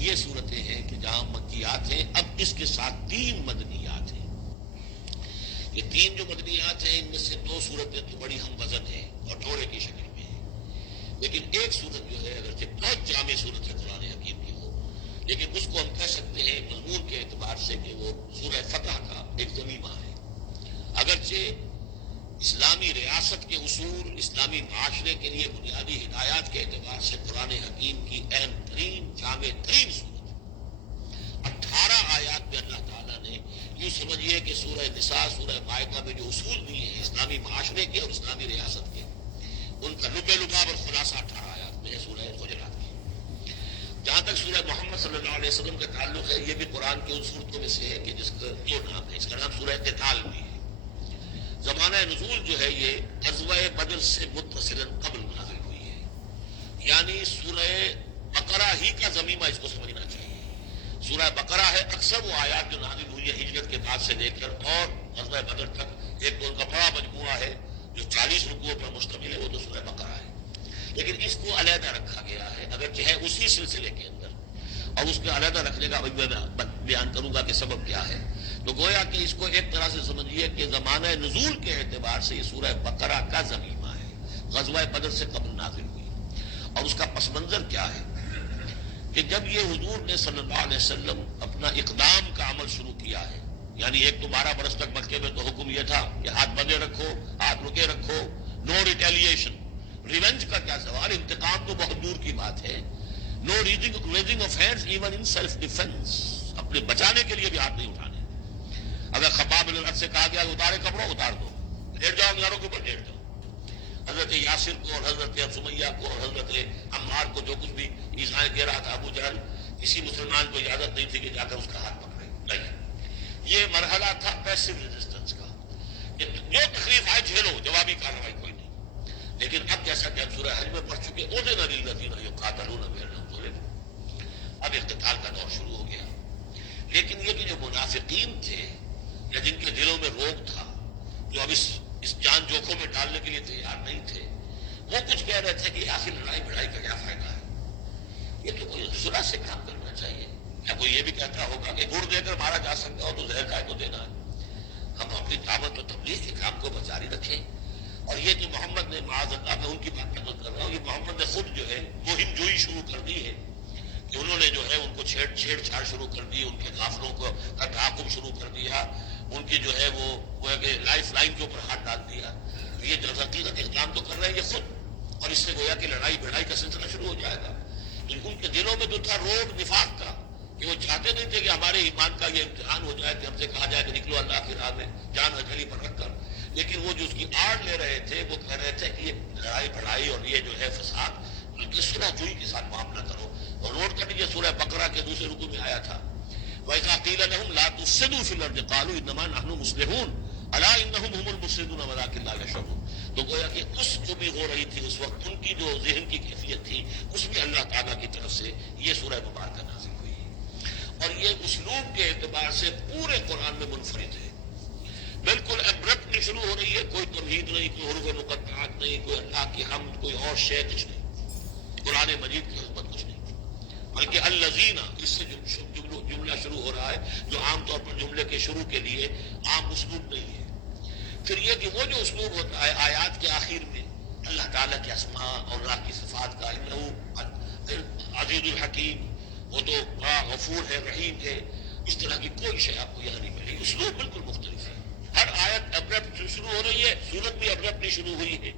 یہ صورتیں ہیں کہ جہاں مکیات ہیں. اب اس کے ساتھ 3 مدنیات ہیں. یہ 3 جو مدنیات ہیں ان میں سے 2 صورتیں تو بڑی ہم وزن ہیں اور ڈھورے کی شکل میں ہیں، لیکن ایک صورت جو ہے اگرچہ بہت جامع صورت ہے قرآن حکیم کی وہ، لیکن اس کو ہم کہہ سکتے ہیں مضمون کے اعتبار سے کہ وہ سورہ فتح کا ایک ضمیمہ ہے. اگرچہ اسلامی ریاست کے اصول، اسلامی معاشرے کے لیے بنیادی ہدایات کے اعتبار سے قرآن حکیم کی اہم ترین جامع ترین صورت ہے. 18 آیات میں اللہ تعالیٰ نے یوں سمجھیے کہ سورہ نساء، سورہ مائدہ میں جو اصول دیے ہیں اسلامی معاشرے کے اور اسلامی ریاست کے، ان کا لب لباب اور خلاصہ 18 آیات میں ہے سورہ حجرات کی. جہاں تک سورہ محمد صلی اللہ علیہ وسلم کا تعلق ہے، یہ بھی قرآن کی ان صورتوں میں سے ہے کہ جس کا 2 نام ہے. اس کا نام سورہ قتال بھی ہے. زمانہ نزول جو ہے یہ غزوہ بدر سے متصلا قبل نازل ہوئی ہے، یعنی سورہ بقرہ ہی کا ضمیمہ اس کو سمجھنا چاہیے. سورہ بقرہ ہے اکثر وہ آیات جو نازل ہوئی ہے ہجرت کے بعد سے لے کر اور غزوہ بدر تک. ایک تو ان کا بڑا مجموعہ ہے جو 40 رکوعوں پر مشتمل ہے، وہ تو سورہ بقرہ ہے. لیکن اس کو علیحدہ رکھا گیا ہے اگرچہ ہے اسی سلسلے کے اندر، اور اس کے علیحدہ رکھنے کا ابھی میں بیان کروں گا کہ سبب کیا ہے. تو گویا کہ اس کو ایک طرح سے سمجھیے کہ زمانہ نزول کے اعتبار سے یہ سورہ بقرہ کا ضمیمہ ہے، غزوہ بدر سے قبل نازل ہوئی. اور اس کا پس منظر کیا ہے کہ جب یہ حضور نے صلی اللہ علیہ وسلم اپنا اقدام کا عمل شروع کیا ہے، یعنی ایک تو 12 برس تک مکے میں تو حکم یہ تھا کہ ہاتھ بندے رکھو، ہاتھ رکے رکھو، نو ریٹیلیشن. ریونج کا کیا سوال، انتقام تو بہت دور کی بات ہے. No raising of hands even in self defence, اپنے بچانے کے لیے بھی ہاتھ نہیں اٹھانے. اگر خباب بن الارت سے کہا گیا کہ اتارے کپڑوں اتار دو، لیٹ جاؤ میاروں کے اوپر لیٹ جاؤ. حضرت یاسر کو اور حضرت سمیہ کو اور حضرت عمار کو جو کچھ بھی ایذائیں دے رہا تھا ابو جہل، کسی مسلمان کو اجازت نہیں تھی کہ جا کر اس کا ہاتھ پکڑے. نہیں، یہ مرحلہ تھا پیسو ریزسٹنس کا، جو تکلیف آئے جھیلو، جوابی کارروائی کوئی نہیں. لیکن اب جیسا کہ ہم سورہ حج میں پڑھ چکے، اذن للذین یقاتلون بانہم ظلموا، اب اقتتال کا دور شروع ہو گیا. لیکن یہ کہ جو منافقین تھے یا جن کے دلوں میں روگ تھا، جو اب اس جان جوکھوں میں ڈالنے کے لیے تیار نہیں تھے، وہ کچھ کہہ رہے تھے کہ آخر لڑائی بڑائی کا کیا فائدہ ہے، یہ تو کوئی صلح سے کام کرنا چاہیے. یا کوئی یہ بھی کہتا ہوگا کہ گڑ دے کر مارا جا سکتا ہو تو زہر کھائے تو دینا ہے. ہم اپنی دعوت و تبلیغ کے کام کو جاری رکھیں. اور یہ کہ محمد نے معاذ اللہ، میں ان کی بات کر رہا ہوں، یہ محمد نے خود جو ہے مہم جوئی شروع کر دی ہے کہ انہوں نے جو ہے ان کو چھیڑ چھاڑ شروع کر دی، ان کے قافلوں کو کا تعاقب شروع کر دیا، ان کی جو ہے وہ لائف لائن کے اوپر ہاتھ ڈال دیا. یہ جو حقیقت اقدام تو کر رہے ہیں یہ خود، اور اس سے گویا کہ لڑائی بھڑائی کا سلسلہ شروع ہو جائے گا. ان کے دلوں میں جو تھا روگ نفاق کا، کہ وہ چاہتے نہیں تھے کہ ہمارے ایمان کا یہ امتحان ہو جائے کہ ہم سے کہا جائے کہ نکلو اللہ کی راہ میں جان ہتھیلی پر رکھ کر. لیکن وہ جو اس کی آڑ لے رہے تھے وہ کہہ رہے تھے کہ یہ لڑائی بڑھائی اور یہ جو ہے فساد، بلکہ صلح جوئی کے ساتھ معاملہ کرو. اور نوٹ کر لیجیے سورہ بقرہ کے دوسرے رکوع میں آیا تھا، وَإِذَا قِيلَ لَهُمْ لَا تُفْسِدُوا فِي الْأَرْضِ قَالُوا إِنَّمَا نَحْنُ مُصْلِحُونَ أَلَا إِنَّهُمْ هُمُ الْمُفْسِدُونَ وَلَٰكِن لَا يَشْعُرُونَ. تو گویا کہ اس جو بھی ہو رہی تھی اس وقت ان کی جو ذہن کی کیفیت تھی، اس میں اللہ تعالیٰ کی طرف سے یہ سورہ مبارکہ نازل ہوئی ہے. اور یہ اسلوب کے اعتبار سے پورے قرآن میں منفرد ہے. بالکل ابرپٹلی شروع ہو رہی ہے، کوئی تمہید نہیں، کوئی حروف مقطعات نہیں، کوئی اللہ کی حمد، کوئی اور شے کچھ نہیں. قرآن مجید کی حکمت کچھ نہیں، بلکہ الذین، اس سے جملہ شروع ہو رہا ہے جو عام طور پر جملے کے شروع کے لیے عام اسلوب نہیں ہے. پھر یہ کہ وہ جو اسلوب ہوتا ہے آیات کے آخر میں اللہ تعالیٰ کے اسماء اور اللہ کی صفات کا، انہ عزیز الحکیم، وہ تو بڑا غفور ہے، رحیم ہے، اس طرح کی کوئی شے آپ کو یہاں نہیں ملے گی. اسلوب بالکل مختلف ہے. ہر آیت ابرپٹ شروع ہو رہی ہے، سورت بھی ابرپٹلی شروع ہوئی ہے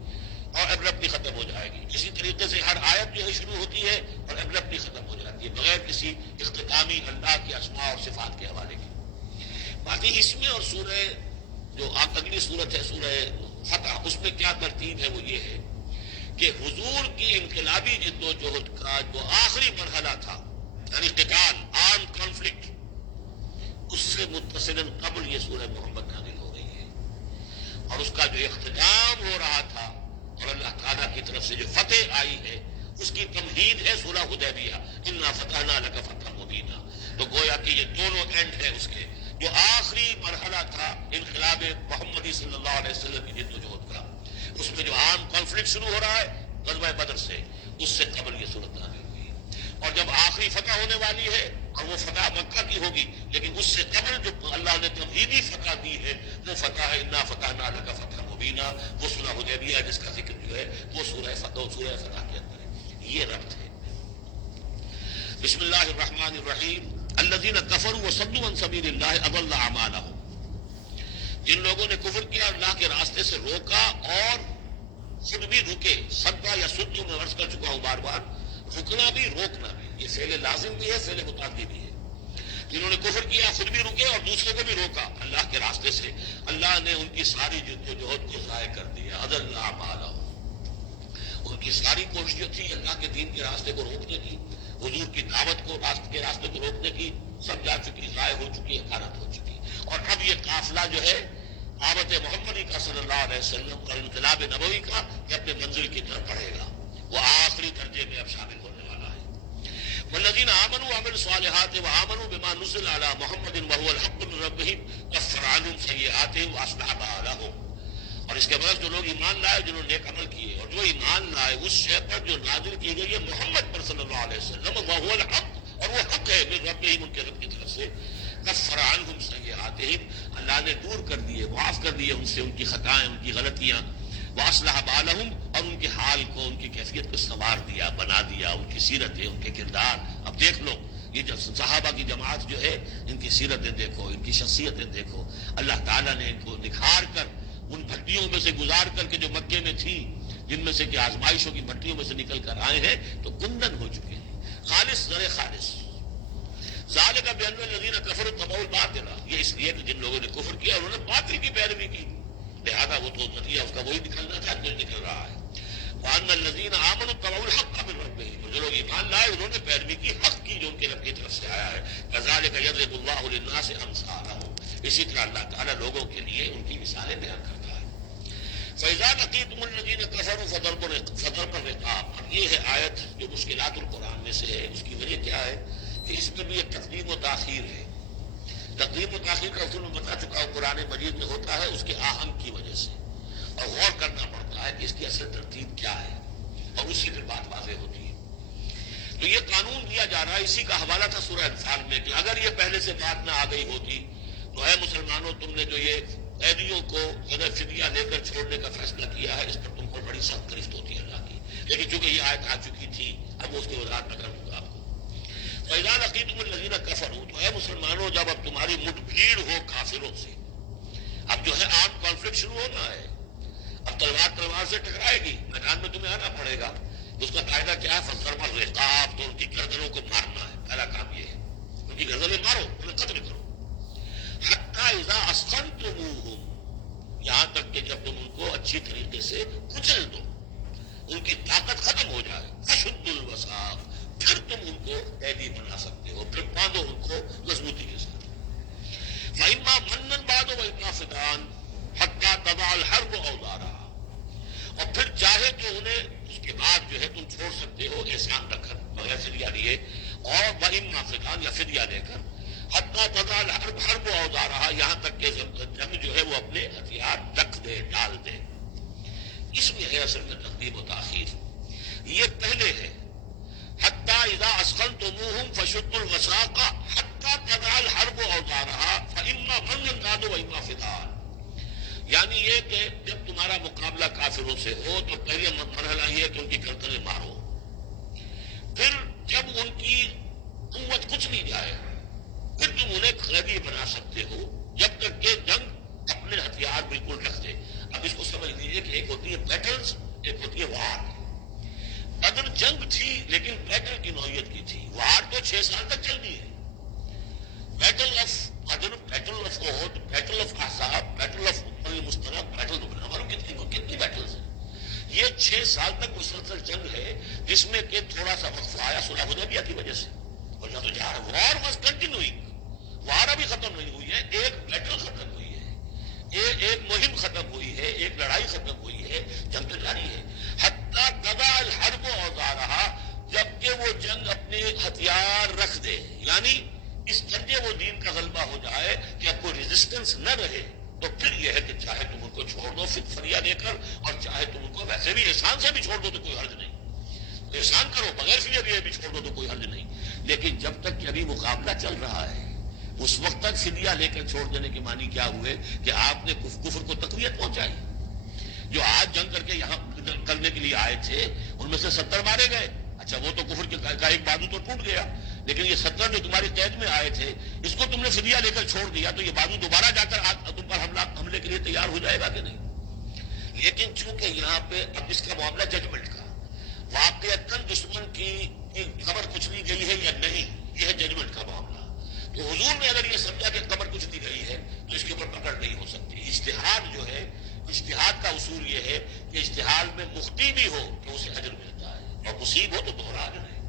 اور ابرپٹلی ختم ہو جائے گی. اسی طریقے سے ہر آیت جو ہے شروع ہوتی ہے اور ابرپٹلی ختم ہو جاتی ہے، بغیر کسی اختتامی اللہ کے اسماء اور صفات کے حوالے کی. باقی اس میں اور سورہ جو اگلی صورت ہے سورہ فتح، اس میں کیا ترتیب ہے وہ یہ ہے کہ حضور کی انقلابی جد و جہد کا جو آخری مرحلہ تھا، یعنی قتال، آرم کانفلکٹ، اس سے متصلاً قبل یہ سورہ محمد نازل ہو رہی ہے. اور اس کا جو اختتام ہو رہا تھا اور اللہ تعالیٰ کی طرف سے جو فتح آئی ہے اس کی تمہید ہے سورہ حدیبیہ، انا فتحنا لک فتحا مبینا. تو گویا کہ یہ دونوں اینڈ ہے اس کے. جو آخری مرحلہ تھا انقلاب محمدی صلی اللہ علیہ وسلم کی جد و جہد کا، اس میں جو عام کانفلکٹ شروع ہو رہا ہے غزوہ بدر سے، اس سے قبل یہ صورت نازل ہوئی. اور جب آخری فتح ہونے والی ہے اور وہ فتح مکہ کی ہوگی، لیکن اس سے قبل جو اللہ نے تمہیدی فتح دی ہے وہ فتح ہے انا فتحنا لک فتحا مبینا، وہ صلح حدیبیہ جس کا ذکر جو ہے وہ سورہ فتح کے اندر ہے۔ یہ ربط ہے۔ بسم اللہ الرحمن الرحیم۔ الذین کفروا وصدوا عن سبیل اللہ اضل اعمالهم، جن لوگوں نے کفر کیا اللہ کے راستے سے روکا اور خود بھی رکے، صدہ یا سدو میں عرض کر چکا ہوں بار بار، رکنا بھی روکنا بھی، یہ فعل لازم بھی ہے، فعل متعدی بھی ہے۔ جنہوں نے کفر کیا خود بھی رکے اور دوسرے کو بھی روکا اللہ کے راستے سے، اللہ نے ان کی ساری جد و جہد کو ضائع کر دیا۔ اضل اعمالهم، ان کی ساری کوشش جو تھی اللہ کے دین کے راستے کو روکنے کی، حضور کی دعوت کو کے راستے کو روکنے کی، سب جا چکی، ضائع ہو چکی، حقارت ہو چکی۔ اور اب یہ قافلہ جو ہے آمد محمدی کا صلی اللہ علیہ وسلم اور انقلاب نبوی کا، یہ اپنے منزل کی طرف بڑھے گا، وہ آخری درجے میں اب شامل ہونے والا ہے۔ والذین آمنوا وعملوا الصالحات وآمنوا بما نزل علی محمد وهو الحق من ربهم کفر عنهم سیئاتهم واصلح بالهم، اور اس کے بعد جو لوگ ایمان لائے، جنہوں نے نیک عمل کیے اور جو ایمان لائے اس شے پر جو نازل کی گئی ہے محمد پر صلی اللہ علیہ وسلم، وهو الحق، اور وہ حق ہے من ربهم، ان کے رب کی طرف سے، کفر عنہم سیئاتہم، اللہ نے دور کر دیے، معاف کر دیے ان سے ان کی خطائیں، ان کی غلطیاں، واصلح بالہم، اور ان کے حال کو، ان کی کیفیت کو سنوار دیا، بنا دیا، ان کی سیرتیں، ان کے کردار۔ اب دیکھ لو یہ جو صحابہ کی جماعت جو ہے، ان کی سیرتیں دیکھو، ان کی شخصیتیں دیکھو، اللہ تعالیٰ نے ان کو نکھار کر ان بھٹیوں میں سے گزار کر کے جو مکے میں تھی، جن میں سے کہ آزمائشوں کی بھٹیوں میں سے نکل کر آئے ہیں تو کندن ہو چکے ہیں، خالص زر خالص۔ ذالک بان الذین کفروا اتبعوا الباطل، یہ اس لیے کہ جن لوگوں نے کفر کیا انہوں نے باطل کی پیروی کی، لہذا وہ تو نتیجہ اس کا وہی نکلنا تھا جو نکل رہا ہے۔ وان الذین آمنوا اتبعوا الحق من ربهم، جو لوگ ایمان لائے انہوں نے پیروی کی حق کی جو ان کے رب کی طرف سے آیا ہے۔ کذالک یضرب اللہ للناس امثالهم، اسی طرح اللہ تعالیٰ لوگوں کے لیے ان کی مثالیں بیان کرتا ہے۔ فَإِذَا لَقِيتُمُ الَّذِينَ كَفَرُوا فَضَرْبُ الرِّقَابِ، اب یہ ہے آیت جو مشکلات القرآن میں سے ہے۔ اس کی وجہ کیا ہے کہ اس میں بھی ایک تقدیم و تاخیر ہے۔ تقدیم و تاخیر کا اصول میں بتا چکا ہوں، قرآن مجید میں ہوتا ہے اس کے آہنگ کی وجہ سے، اور غور کرنا پڑتا ہے کہ اس کی اصل ترتیب کیا ہے، اور اس سے پھر بات واضح ہوتی ہے۔ تو یہ قانون دیا جا رہا ہے، اسی کا حوالہ تھا سورہ انفال میں کہ اگر یہ پہلے سے بات نہ آ گئی ہوتی تو اے مسلمانوں، تم نے جو یہ قیدیوں کو فدیہ لے کر چھوڑنے کا فیصلہ کیا ہے، اس پر تم کو بڑی سخت گرفت ہوتی ہے اللہ کی، لیکن چونکہ یہ آیت آ چکی تھی اب اس کی وضاحت نہ کروں گا آپ کو۔ فَإِذَا لَقِيتُمُ الَّذِينَ كَفَرُوا، تو اے مسلمانوں جب اب تمہاری مٹ بھیڑ ہو کافروں سے، اب جو ہے آرم کانفلکٹ شروع ہونا ہے، اب تلوار سے ٹکرائے گی، میدان میں تمہیں آنا پڑے گا۔ اس کا قاعدہ کیا ہے؟ فَضَرْبَ الرِّقَابِ، تو ان کی گردنوں کو مارنا ہے، پہلا کام یہ ہے، ان کی گردنیں مارو، انہیں قتل کرو۔ حَتَّى إِذَا أَثْخَنْتُمُوهُمْ، یہاں تک کہ جب تم ان کو اچھی طریقے سے کچل دو، ان کی طاقت ختم ہو جائے، فَشُدُّوا الْوَثَاقَ، پھر تم ان کو قیدی بنا سکتے ہو، پھر باندھو ان کو مضبوطی کے ساتھ۔ فَإِمَّا مَنًّا بَعْدُ وَإِمَّا فِدْيَةً حَتَّى تَضَعَ الْحَرْبُ أَوْزَارَهَا، اور پھر چاہے تو انہیں اس کے بعد جو ہے تم چھوڑ سکتے ہو احسان رکھ کر، بغیر فدیہ لیے، اور وَإِمَّا فِدْيَةً، یا فدیہ لے کر، حَتَّى تَضَعَ الْحَرْبُ أَوْزَارَهَا، یہاں تک کہ جنگ جو ہے وہ اپنے ہتھیار رکھ دے، ڈال دے۔ اس میں ہے اصل میں تقدیم و تاخیر، یہ پہلے ہے حَتَّى إِذَا أَثْخَنْتُمُوهُمْ فَشُدُّوا الْوَثَاقَ حَتَّى تَضَعَ الْحَرْبُ أَوْزَارَهَا فَإِمَّا مَنًّا بَعْدُ وَإِمَّا فِدْيَةً، یعنی یہ کہ جب تمہارا مقابلہ کافروں سے ہو تو پہلے مرحلہ یہ کہ ان کی گردنیں مارو، پھر جب ان کی قوت کچھ نہیں جائے پھر تم انہیں قیدی بنا سکتے ہو، جب تک کہ جنگ اپنے ہتھیار بالکل رکھ دے۔ اب اس کو سمجھ لیجیے کہ ایک ہوتی ہے بیٹلز، ایک ہوتی ہے وار۔ بدر جنگ تھی لیکن بیٹل کی نوعیت کی تھی، وار تو 6 سال تک چلنی ہے۔ Battle of Badr, battle of Uhud, battle of Ahzab, battle of مسترق، بیٹل معلوم کتنی بیٹلز ہیں۔ یہ 6 سال تک مسلسل جنگ ہے، جس میں کہ تھوڑا سا وقفہ آیا صلح حدیبیہ کی وجہ سے، اور تو جا رہا وار واز کنٹینیوئنگ، وار ابھی ختم نہیں ہوئی ہے، ایک بیٹل ختم ہوئی ہے، ایک مہم ختم ہوئی ہے، ایک لڑائی ختم ہوئی ہے، جنگ تو جاری ہے۔ حتیٰ تضع الحرب اوزارها، جبکہ وہ جنگ اپنے ہتھیار رکھ دے، یعنی اس درجے وہ دین کا غلبہ ہو جائے کہ اب کوئی ریزسٹنس نہ رہے، تو پھر یہ ہے کہ چاہے تم ان کو چھوڑ دو فدیہ دے کر، اور چاہے تم ان کو ویسے بھی احسان سے بھی چھوڑ دو تو کوئی حرج نہیں، احسان کرو بغیر فدیہ دیے بھی چھوڑ دو تو کوئی حرج نہیں، لیکن جب تک کہ ابھی مقابلہ چل رہا ہے اس وقت تک فدیہ لے کر چھوڑ دینے کے معنی کیا ہوئے کہ آپ نے کفر کو تقویت پہنچائی. جو آج جنگ کر کے یہاں کرنے کے لیے آئے تھے ان میں سے 70 مارے گئے. اچھا وہ تو کفر کا ایک بازو تو ٹوٹ گیا, لیکن یہ 70 جو تمہاری قید میں آئے تھے اس کو تم نے فدیہ لے کر چھوڑ دیا تو یہ بازو دوبارہ جا کر تم پر حملے کے لیے تیار ہو جائے گا کہ نہیں. لیکن چونکہ یہاں پہ اب اس کا معاملہ ججمنٹ کا, واقعتاً دشمن کی قبر کچلی گئی ہے یا نہیں, یہ ہے ججمنٹ کا معاملہ. تو حضور نے اگر یہ سمجھا کہ قبر کچلی گئی ہے تو اس کے اوپر پکڑ نہیں ہو سکتی. اجتہاد جو ہے, اجتہاد کا اصول یہ ہے کہ اجتہاد میں مختی بھی ہو تو اسے اجر ملتا ہے اور مصیب ہو تو دوہرا اجر ہے.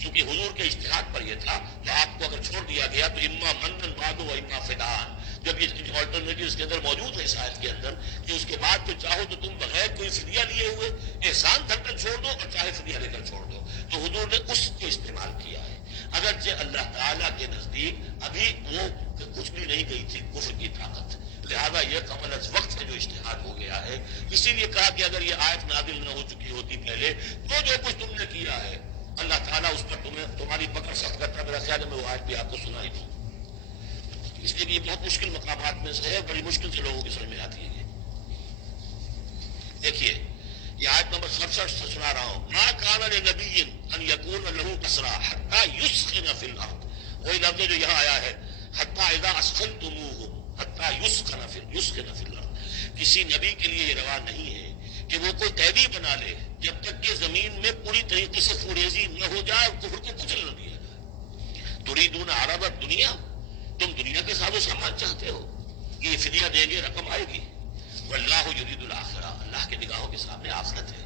کیونکہ حضور کے اجتہاد پر یہ تھا کہ آپ کو اگر چھوڑ دیا گیا تو اما منن بعد و اما فدان, جب یہ آلٹرنیٹو اس کے اندر موجود ہے اس آیت کے اندر کہ اس کے بعد تو چاہو تو تم بغیر کوئی فدیہ لیے ہوئے احسان دھر کر چھوڑ دو اور چاہے فدیہ لے کر چھوڑ دو, تو حضور نے اس کو استعمال کیا ہے. اگرچہ اللہ تعالیٰ کے نزدیک ابھی وہ کچھ بھی نہیں گئی تھی کفر کی طاقت, لہذا یہ قبل از وقت ہے جو اجتہاد ہو گیا ہے. اسی لیے کہا کہ اگر یہ آیت نازل نہ ہو چکی ہوتی پہلے تو جو کچھ تم نے کیا ہے اللہ تعالیٰ اس پر تمہاری پکڑ سخت کرتا. میرا خیال ہے میں وہ آیت بھی آپ کو سنائی دوں, اس لیے بھی بہت مشکل مقامات میں سے ہے, بڑی مشکل سے لوگوں کی سمجھ میں آتی ہے. دیکھیے یہ آیت نمبر 67 سے سنا رہا ہوں. ما کان لنبی ان یکون له اسرى حتى يسخن في الارض, وہی لفظ جو یہاں آیا ہے حتى اذا اسخنتموهم حتى يسخن في الارض. کسی نبی کے لیے یہ روا نہیں ہے کہ وہ کوئی قیدی بنا لے جب تک کہ زمین میں پوری طریقے سے فوریزی نہ ہو جائے اور کفر کو کچل نہ دیا جائے. تريدون عرض الدنیا, تم دنیا کے ساز و سامان چاہتے ہو, یہ فدیہ دیں گے رقم آئے گی. واللہ یرید الآخرہ, اللہ کے نگاہوں کے سامنے آخرت ہے.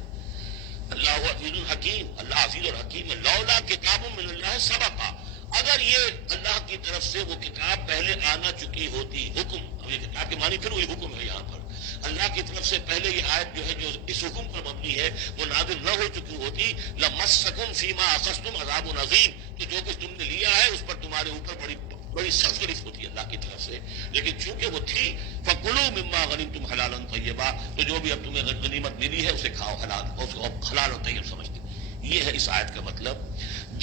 اللہ عزیز الحکیم, اللہ عزیز اور حکیم ہے. لولا کتاب من اللہ سبقا, اگر یہ اللہ کی طرف سے وہ کتاب پہلے آنا چکی ہوتی, حکم, اب یہ کتاب کے معنی پھر وہی حکم ہے یہاں پر, اللہ کی طرف سے پہلے یہ آیت جو ہے جو اس حکم پر مبنی ہے وہ نازل نہ ہو چکی ہوتی, لمسکم فیما اخذتم عذاب عظیم, تو جو کچھ تم نے لیا ہے اس پر تمہارے اوپر بڑی سخت گرفت ہوتی ہے اللہ کی طرف سے. لیکن چونکہ وہ تھی فَكُلُوا مِمَّا غَنِمْتُمْ حَلَالًا طَيِّبًا, تو جو بھی اب تمہیں غنیمت ملی ہے اسے کھاؤ حلال, اس کو حلال اور طیب سمجھتے. یہ ہے اس آیت کا مطلب.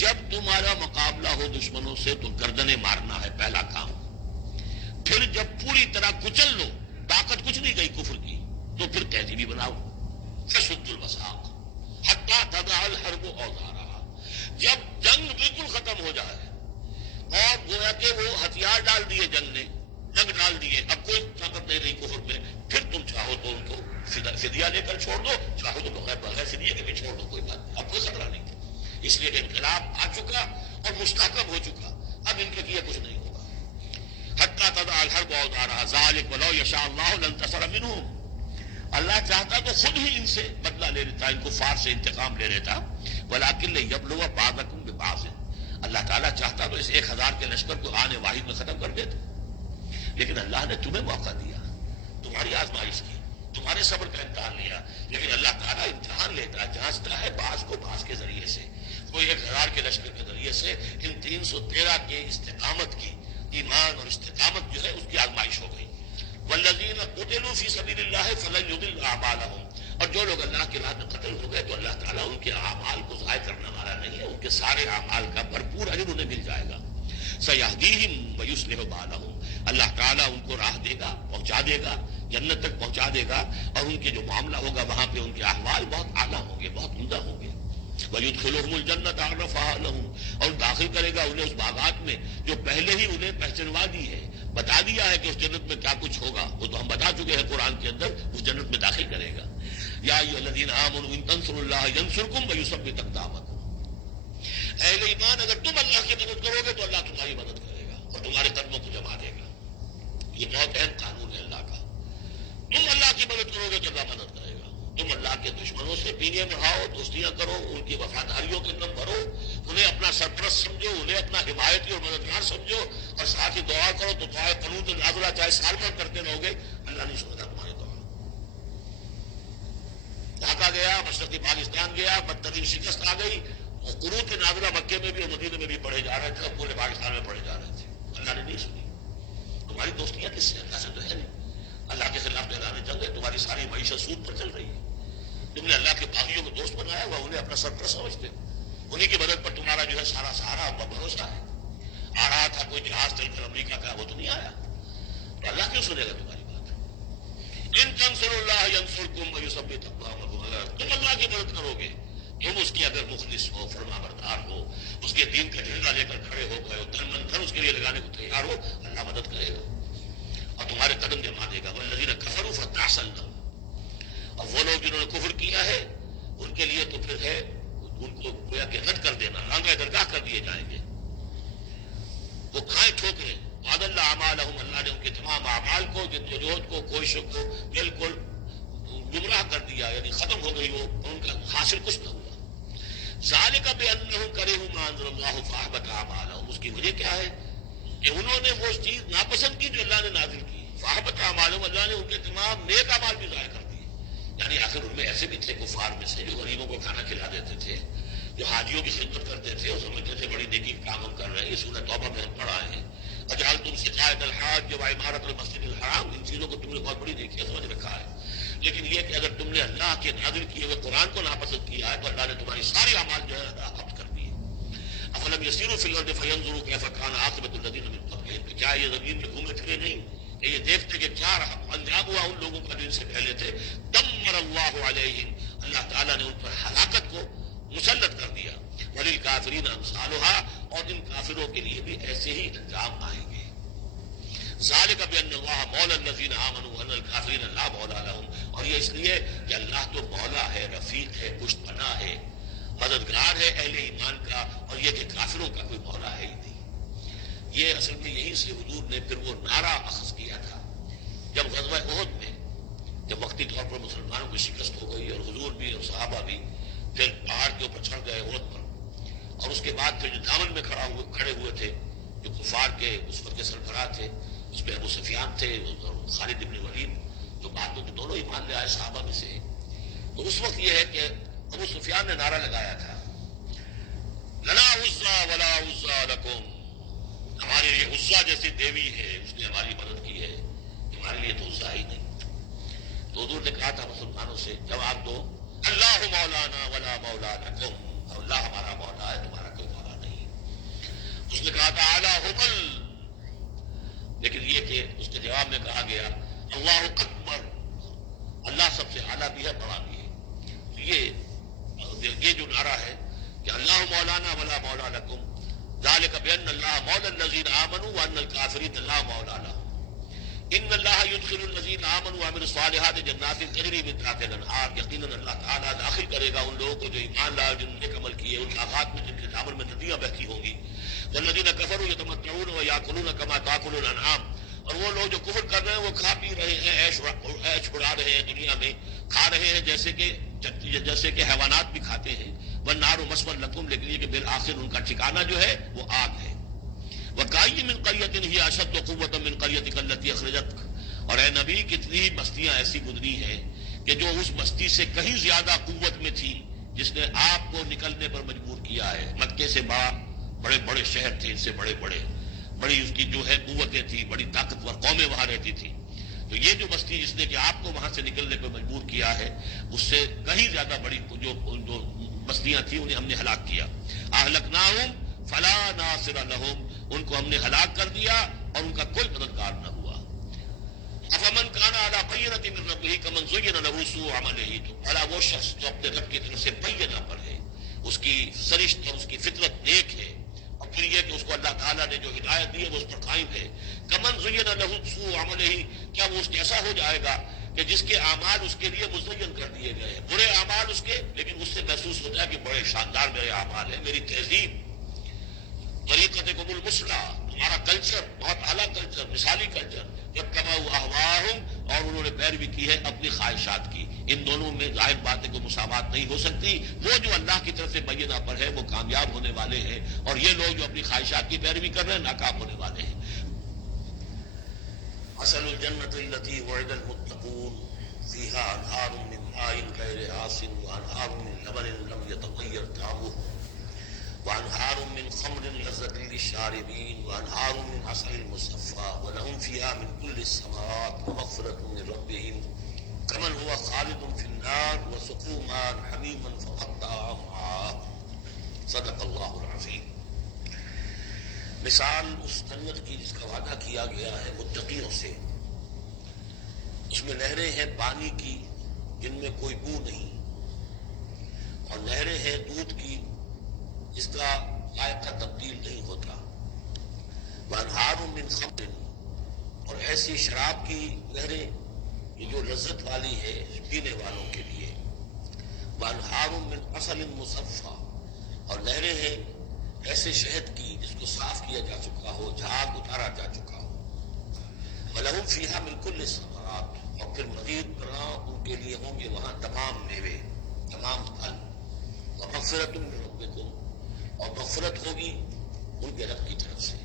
جب تمہارا مقابلہ ہو دشمنوں سے تو گردنیں مارنا ہے پہلا کام. پھر جب پوری طرح کچل لو, طاقت کچھ نہیں گئی کفر کی, تو پھر قیدی بھی بناؤ. فَشُدُّ الْوَثَاقَ حَتَّى تَضَعَ الْحَرْبُ أَوْزَارَهَا, جب جنگ بالکل ختم ہو جائے اور گویا کہ وہ ہتھیار ڈال دیے, جنگ نے جنگ ڈال دیے, اب کوئی طاقت نہیں رہی کفر میں, پھر تم چاہو تو ان کو فدیہ لے کر چھوڑ دو, چاہو تو بغیر فدیہ کے بھی چھوڑ دو, کوئی بات نہیں, اب کوئی خطرہ نہیں. اس لیے کہ انقلاب آ چکا اور مستحکم ہو چکا, اب ان کے لیے کچھ نہیں ہوگا. حتیٰ تضع الحرب اوزارها ذلك ولو یشاء اللہ لانتصر منهم, اللہ چاہتا تو خود ہی ان سے بدلہ لے لیتا, ان کفار سے انتقام لے لیتا. ولکن لیبلو بعضکم ببعض, اللہ تعالیٰ چاہتا تو اس 1000 کے لشکر کو آنے واحد میں ختم کر دیتا, لیکن اللہ نے تمہیں موقع دیا, تمہاری آزمائش کی, تمہارے صبر کا امتحان لیا. لیکن اللہ تعالیٰ امتحان لیتا, جانچتا ہے بعض کو بعض کے ذریعے سے, کوئی 1000 کے لشکر کے ذریعے سے ان 313 کے استقامت کی, ایمان اور استقامت جو ہے اس کی آزمائش ہو گئی. والذین قتلوا فی سبیل اللہ فلن یضل اعمالهم, اور جو لوگ اللہ کی راہ میں قتل ہو گئے تو اللہ تعالیٰ ان کے اعمال کو ضائع کرنے والا نہیں ہے, ان کے سارے اعمال کا بھرپور اجر انہیں مل جائے گا. سیہدیہم ویصلح بالہم, اللہ تعالیٰ ان کو راہ دے گا, پہنچا دے گا, جنت تک پہنچا دے گا, اور ان کے جو معاملہ ہوگا وہاں پہ ان کے احوال بہت اعلیٰ ہوں گے, بہت عمدہ ہوں گے. وَيُدْخِلُهُمُ الْجَنَّةَ عَرَّفَهَا لَهُمْ, اور داخل کرے گا انہیں اس باغات میں جو پہلے ہی انہیں پہچنوا دی ہے, بتا دیا ہے کہ اس جنت میں کیا کچھ ہوگا, وہ تو ہم بتا چکے ہیں قرآن کے اندر, اس جنت میں داخل کرے گا. یا ایھا الذین آمنوا ان تنصروا اللہ ینصرکم ویثبت اقدامکم, اہل ایمان اگر تم اللہ کی مدد کرو گے تو اللہ تمہاری مدد کرے گا اور تمہارے قدموں کو جما دے گا. یہ بہت اہم قانون ہے اللہ کا. تم اللہ کی مدد کرو گے تو اللہ مدد کرے گا. تم اللہ کے دشمنوں سے پینے بڑھاؤ, دوستیاں کرو, ان کی وفاداریوں کے دم بھرو, انہیں اپنا سرپرست سمجھو, انہیں اپنا حمایتی اور مددگار سمجھو, اور ساتھ ہی دعا کرو تو دعائے قنوت نازلہ چاہے سال بھر کرتے رہو گے, اللہ نہیں سنتا تمہاری دعا. ڈھاکہ گیا, مشرقی پاکستان گیا, بدترین شکست آ گئی, اور قنوت نازلہ مکے میں بھی اور مدینے میں بھی پڑھے جا رہے تھے, اور پورے پاکستان میں پڑھے جا رہے تھے, اللہ نے نہیں سنی. تمہاری دوستیاں کس سے؟ اللہ سے تو ہے نہیں. اللہ کے خلاف اعلان جنگ ہے, تمہاری ساری معیشت سود پر چل رہی ہے. تم نے اللہ کے باغیوں کو دوست بنایا ہوا, انہیں اپنا سرپرست سمجھتے ہو, انہی کی مدد پر تمہارا جو ہے سارا سہارا بھروسہ ہے. آ رہا تھا کوئی جہاز چل کر امریکہ کا، وہ تو نہیں آیا. تو اللہ کیوں سنے گا تمہاری بات؟ ان تنصروا اللہ ینصرکم ویثبت اقدامکم. اگر تم اللہ کی مدد کرو گے، تم اس کے اگر مخلص ہو، فرما بردار ہو، اس کے دین کا جھنڈا لے کر کھڑے ہو گئے ہو، تن من دھن اس کے لیے لگانے کو تیار ہو، اللہ مدد کرے گا اور تمہارے قدم جما دے گا. والذین کفروا فتعسا لهم. اور وہ لوگ جنہوں نے کفر کیا ہے ان کے لیے تو پھر ہے ان کو گویا کہ رد کر دینا، رانگہ درگاہ کر دیے جائیں گے، وہ کھائیں ٹھوکریں. وعد اللہ اعمالهم. اللہ نے ان کے تمام اعمال کو، جدوجہد کو، کوششوں کو بالکل گمراہ کر دیا، یعنی ختم ہو گئی، وہ ان کا حاصل کچھ نہ ہوا. ذالک بانہم کرہوا ما انزل اللہ فاحبط اعمالهم. اس کی وجہ کیا ہے کہ انہوں نے وہ چیز ناپسند کی جو اللہ نے نازل کی. فاحبط اعمالهم، اللہ نے ان کے تمام نیک اعمال بھی ضائع کر دیے. یعنی آخر ان میں ایسے بھی تھے کفار میں سے جو غریبوں کو کھانا کھلا دیتے تھے، جو حاجیوں کی خدمت کرتے تھے اور سمجھتے تھے بڑی نیکی کا کام ہم کر رہے ہیں. یہ سورہ توبہ میں ہم پڑھ آئے ہیں. وجعلتم سقایۃ الحاج وعمارۃ المسجد الحرام. ان چیزوں کو تم نے بہت بڑی نیکی سمجھ رکھا ہے. لیکن یہ کہ اگر تم نے اللہ کے نازل کیے ہوئے قرآن کو ناپسند کیا ہے تو اللہ نے تمہاری ساری اعمال جو ہے ضبط کر دیے. افلم یسیروا فی الارض فینظروا کیف کان عاقبۃ الذین من قبلہم. کیا یہ زمین میں گھومے پھرے نہیں کہ یہ دیکھتے کہ کیا رہا انجام ہوا ان لوگوں کا جو ان سے پہلے تھے. دمر اللہ علیہم. اللہ تعالیٰ نے ان پر ہلاکت کو مسلط کر دیا. وللکافرین امثالها. اور ان کافروں کے لیے بھی ایسے ہی انجام آئیں گے. ذالک بان اللہ مولا الذین آمنوا وان الکافرین لا مولا لهم. اور یہ اس لیے کہ اللہ تو مولا ہے، رفیق ہے، پشت پناہ ہے، مددگار ہے اہل ایمان کا، اور یہ کہ کافروں کا کوئی مولا ہے ہی نہیں. یہ اصل میں یہیں سے حضور نے پھر وہ نعرہ اخذ کیا تھا جب غزوہ احد میں، جب وقتی طور پر مسلمانوں کی شکست ہو گئی اور حضور بھی اور صحابہ بھی پھر پہاڑ کے اوپر چڑھ گئے احد پر، اور اس کے بعد پھر جو دامن میں کھڑے ہوئے تھے جو کفار کے اس وقت کے سربراہ تھے، اس میں ابو سفیان تھے اور خالد بن ولید، جو بعد میں دونوں ایمان لے آئے صحابہ میں سے. تو اس وقت یہ ہے کہ ابو سفیان نے نعرہ لگایا تھا لنا عزا ولا عزا لکم. ہمارے لیے عزا جیسی دیوی ہے، اس نے ہماری مدد کی ہے، تمہارے لیے تو عزا ہی نہیں. تو حضور نے کہا تھا مسلمانوں سے جواب دو اللہ مولانا ولا مولا لکم. اللہ ہمارا مولا ہے، تمہارا کوئی مولا نہیں. اس نے کہا تھا اعلیٰ حبل، لیکن یہ کہ اس کے جواب میں کہا گیا اللہ اکبر، اللہ سب سے اعلیٰ بھی ہے، بڑا بھی ہے. یہ جو نعرہ ہے کہ اللہ مولانا ولا مولا لکم ذالک بان اللہ مولا الذین آمنوا وان الکافرین لا مولا لهم. ان اللہ یدخل الذین آمنوا وعملوا الصالحات جنات تجری من تحتها الانہار. یقیناً اللہ تعالیٰ داخل کرے گا ان لوگوں کو جو ایمان لائے، جنہوں نے عمل کیے، ان باغات میں جن کے دامن میں ندیاں بہتی ہوں گی. والذین کفروا یتمتعون ویاکلون کما تاکل الانعام. اور وہ لوگ جو کفر کر رہے ہیں وہ کھا پی رہے ہیں، عیش اڑا رہے ہیں دنیا میں، کھا رہے ہیں جیسے کہ حیوانات بھی کھاتے ہیں. والنار مثوی لکم. لیکن یہ کہ بالآخر ان کا ٹھکانہ جو ہے وہ آگ ہے. وَكَأَيٍّ مِّن قَرْيَةٍ هِيَ أَشَدُّ قُوَّةً مِّن قَرْيَتِكَ الَّتِي أَخْرَجَتْكَ. اور اے نبی کتنی بستیاں ایسی گزری ہیں کہ جو اس بستی سے کہیں زیادہ قوت میں تھی جس نے آپ کو نکلنے پر مجبور کیا ہے. مکے سے بڑے بڑے شہر تھے، ان سے بڑی اس کی جو ہے قوتیں تھی، بڑی طاقتور قومیں وہاں رہتی تھی. تو یہ جو بستی جس نے کہ آپ کو وہاں سے نکلنے پر مجبور کیا ہے، اس سے کہیں زیادہ بڑی جو بستیاں تھیں انہیں ہم نے ہلاک کیا. اہلکناہم فلا ناصر لہم. ان کو ہم نے ہلاک کر دیا اور ان کا کوئی مددگار نہ ہوا. افمن کان علی بینۃ من ربہ کمن زین لہ سوء عملہ. تو بھلا وہ شخص جو اپنے رب کی طرف سے بینہ پر ہے، اس کی سرشت اور اس کی فطرت نیک ہے، اور پھر یہ کہ اس کو اللہ تعالیٰ نے جو ہدایت دی ہے وہ اس پر قائم ہے. کمن زین لہ سوء عملہ. کیا وہ اس جیسا ہو جائے گا کہ جس کے اعمال اس کے لیے مزین کر دیے گئے ہیں، برے اعمال اس کے، لیکن اس سے محسوس ہوتا ہے کہ بڑے شاندار میرے اعمال ہیں، میری تہذیب، طریقتکم المثلیٰ، ہمارا کلچر بہت اعلیٰ کلچر، مثالی کلچر. واتبعوا اہواءہم. اور انہوں نے پیروی کی ہے اپنی خواہشات کی. ان دونوں میں ظاہر بات ہے کہ مساوات نہیں ہو سکتی. وہ جو اللہ کی طرف سے بینہ پر ہے وہ کامیاب ہونے والے ہیں، اور یہ لوگ جو اپنی خواہشات کی پیروی کر رہے ہیں ناکام ہونے والے ہیں. مثل الجنۃ التی وعد المتقون فیہا انہار من ماء غیر آسن وانہار من لبن لم یتغیر طعمہ وانہار من خمر لذۃ للشاربین وانہار من عسل مصفى ولہم فیہا من کل الثمرات ومغفرۃ من ربہم کمن هو خالد فی النار وسقوا ماء حمیما فقطع امعاءهم. صدق اللہ العظیم۔ مثال اس جنت کی جس کا وعدہ کیا گیا ہے متقیوں سے، اس میں نہریں ہیں پانی کی جن میں کوئی بو نہیں، اور نہریں ہیں دودھ کی جس کا ذائقہ تبدیل نہیں ہوتا، وانہار من خمر، اور ایسی شراب کی نہریں جو لذت والی ہے پینے والوں کے لیے، وانہار من عسل مصفی، اور نہریں ہیں ایسے شہد کی جس کو صاف کیا جا چکا ہو، جھاگ اتارا جا چکا ہو، وَلَهُمْ فِيهَا مِنْ كُلِّ الثَّمَرَاتِ، اور پھر مزید برآں ان کے لیے ہوں گے وہاں تمام میوے، تمام پھل، وَمَغْفِرَةٌ مِّن رَبِّكُمْ، اور مغفرت ہوگی ان کے رب کی طرف سے،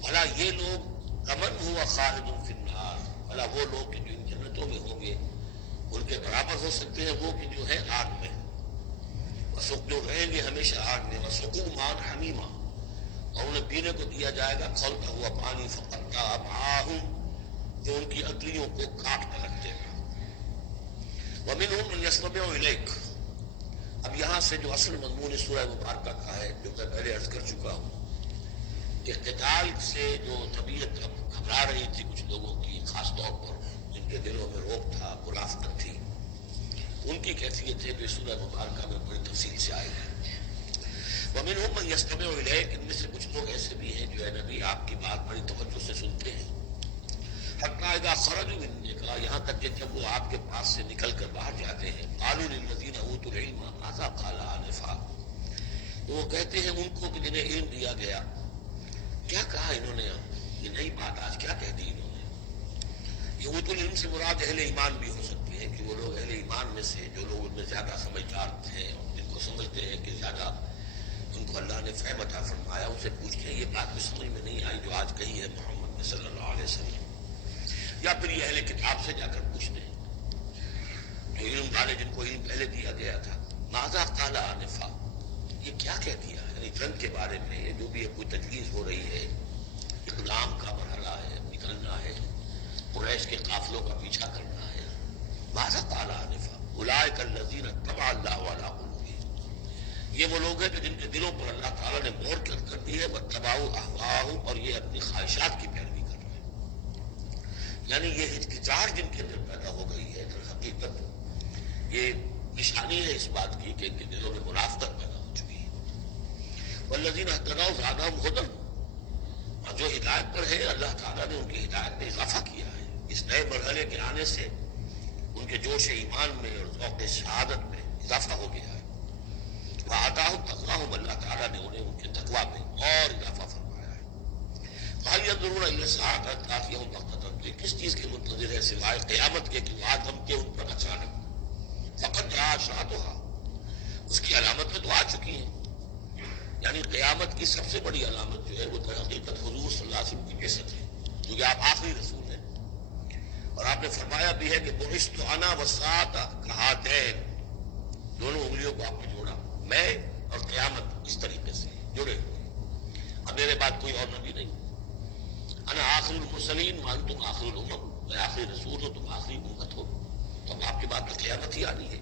بھلا یہ لوگ کمن ہوا خالد فی النار، بھلا وہ لوگ کہ جو ان جنتوں میں ہوں گے ان کے برابر ہو سکتے ہیں وہ کہ جو ہے آگ میں، جو رہیں گے ہمیشہ آگ میں، وَسُقُوا مَاءً حَمِيمًا، اور انہیں پینے کو دیا جائے گا کھولتا ہوا پانی، فَقَطَّعَ أَمْعَاءَهُمْ، جو ان کی انتڑیوں کو کاٹ کر رکھ دے گا، وَمِنْهُمْ مَنْ يَسْتَمِعُ إِلَيْكَ۔ اب یہاں سے جو اصل مضمون سورہ مبارکہ کا ہے جو میں پہلے عرض کر چکا ہوں کہ قتال سے جو طبیعت اب گھبرا رہی تھی کچھ لوگوں کی، خاص طور پر جن کے دلوں میں روک تھا، منافقت تھی، ان کی کیفیت ہے جو سورہ مبارکہ میں بڑی تفصیل سے آئی ہے۔ وَمِنْهُمْ مَنْ يَسْتَمِعُ إِلَيْكَ، ان میں سے کچھ لوگ ایسے بھی ہیں جو اے نبی آپ کی بات بڑی توجہ سے سنتے ہیں، حَتَّىٰ إِذَا خَرَجُوا مِنْ عِنْدِكَ، یہاں تک کہ جب وہ آپ کے پاس سے نکل کر باہر جاتے ہیں، قَالُوا لِلَّذِينَ أُوتُوا الْعِلْمَ مَاذَا قَالَ آنِفًا، تو وہ کہتے ہیں ان کو کہ جنہیں علم دیا گیا، کیا کہا انہوں نے، یہ نئی بات آج کیا کہہ دی انہوں نے۔ یہ اوتوا العلم سے مراد اہل ایمان بھی ہو سکتی ہے کہ وہ لوگ اہل ایمان میں سے جو لوگ ان میں زیادہ سمجھدار تھے، جن کو سمجھتے ہیں کہ زیادہ ان کو اللہ نے فہم عطا فرمایا، ان سے پوچھتے ہیں یہ بات بھی سمجھ میں نہیں آئی جو آج کہی ہے محمد نے صلی اللہ علیہ وسلم، یا پھر یہ اہل کتاب سے جا کر پوچھتے ہیں جو علم والے جن کو علم پہلے دیا گیا تھا، ماذا قال آنفا، یہ کیا کہہ دیا، یعنی جنگ کے بارے میں یہ جو بھی کوئی تجویز ہو رہی ہے، اقدام کا مرحلہ ہے، نکلنا ہے، قریش کے قافلوں کا پیچھا کرنا ہے، ماذا قال آنفا اولئک الذین طبع اللہ علی قلوبہم، یہ وہ لوگ ہیں کہ جن کے دلوں پر اللہ تعالیٰ نے مہر کر دی ہے، واتبعوا اہواءہم، اور یہ اپنی خواہشات کی پیروی کر رہے ہیں، یعنی یہ ہچکچاہٹ جن کے اندر پیدا ہو گئی ہے، در حقیقت یہ نشانی ہے اس بات کی کہ ان کے دلوں میں منافقت پیدا ہو چکی ہے۔ والذین اہتدوا زادہم ھدی، اور جو ہدایت پر ہے اللہ تعالیٰ نے ان کی ہدایت میں اضافہ کیا ہے، اس نئے مرحلے کے آنے سے ان کے جوش ایمان میں اور ذوق شہادت میں اضافہ ہو گیا ہے۔ وآتاہم تقواہم، اللہ تعالیٰ نے انہیں ان کے تقویٰ میں اور اضافہ فرمایا ہے۔ فہل ینظرون الا الساعۃ ان تأتیہم بغتۃ، تو کس چیز کے منتظر ہے سوائے قیامت کے کہ وہ آ دھمکے ان پر اچانک، فقد جاء اشراطھا، اس کی علامتیں تو آ چکی ہیں، یعنی قیامت کی سب سے بڑی علامت جو ہے وہ در حقیقت حضور صلی اللہ علیہ وسلم کی بعثت ہے، کیونکہ آپ آخری رسول ہیں، اور آپ نے فرمایا بھی ہے کہ بعثت انا والساعۃ کہاتین، دونوں انگلیوں کو آپ نے جوڑا، میں اور قیامت اس طریقے سے جڑے ہوئے، اب میرے بعد کوئی اور نبی نہیں، انا آخر المرسلین وانتم آخر الامم، میں آخری رسول ہوں تم آخری امت ہو، تو اب آپ کے بعد تو قیامت ہی آنی ہے۔